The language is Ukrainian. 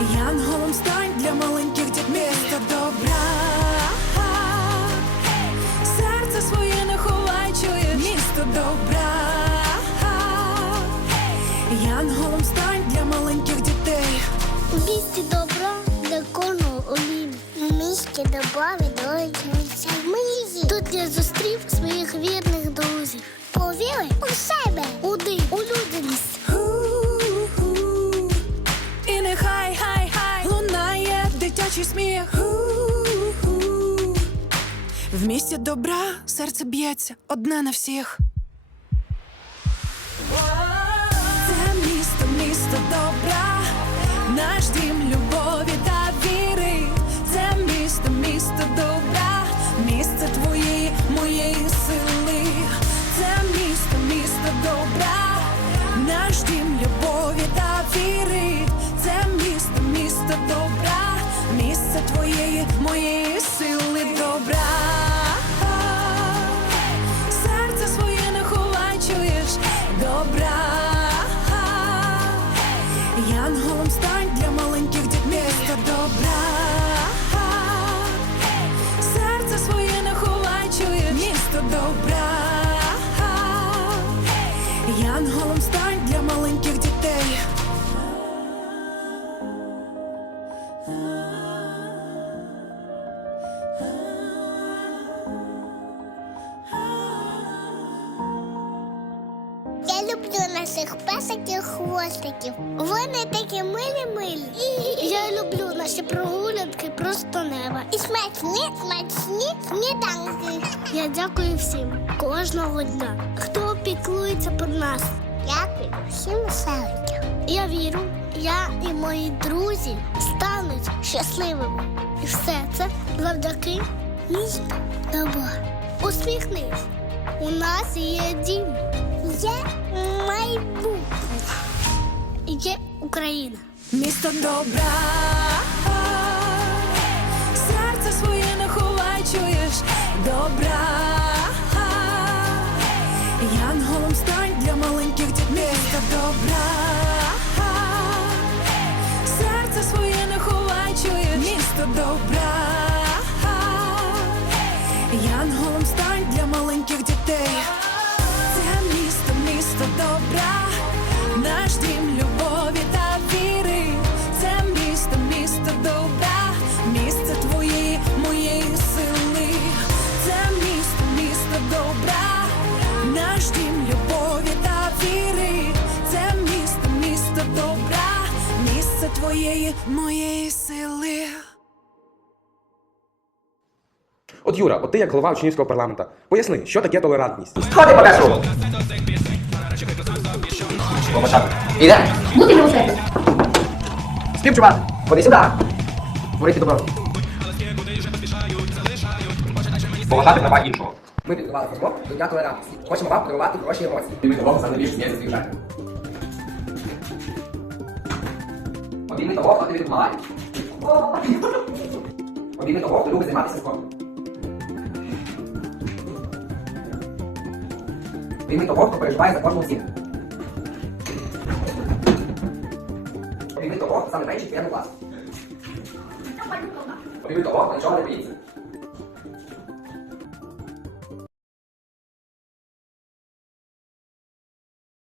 Янголом стань для маленьких дітей місто добра. Серце своє не ховай, чуєш місто добра. Янголом стань для маленьких дітей. У місті добра для кожного олім. У місті добра відроджується мрії. Тут я зустрів своїх вірних друзів. Повіри у себе, у у людяність. В місті добра серце б'ється одне на всіх. Це місто, місто добра, наш дім любові та віри. Це місто, місто добра, місце твоєї, моєї сили. Це місто, місто добра, наш дім любові та віри. Це місто, місто добра, місце твоєї, моєї сили добра. Янголом стань для маленьких дітей місто добра. Серце своє не ховай, чує місто добра. Люблю наших песиків хвостиків. Вони такі милі милі. Я люблю наші прогулянки просто неба. І смачні, смачні сніданки. Я дякую всім кожного дня, хто піклується про нас. Дякую всім селищам. Я вірю, я і мої друзі стануть щасливими. І все це завдяки місту добра. Усміхнись. У нас є дім. Є майбутнє. Є Україна. Місто добра, серце своє не ховай, чуєш добра. Янголом стань для маленьких дітей твоєї, моєї сили. От Юра, от ти як голова учнівського парламента. Поясни, що таке толерантність? Ходи покажу. Іде. Бути милосердним. Співчувати. Ходи сюди. Творити добро. Поважати права іншого. Ми підготували флешмоб до дня толерантності. Хочемо вам подарувати хороші емоції. Ти того за Bambino então volta, teve do Mario. Bambino então volta, Lucas e Matheus, como? Bambino então volta, para os pais, após a mãozinha. Bambino então volta, sabe, vai de pé no laço. Bambino então volta, a gente olha a pizza.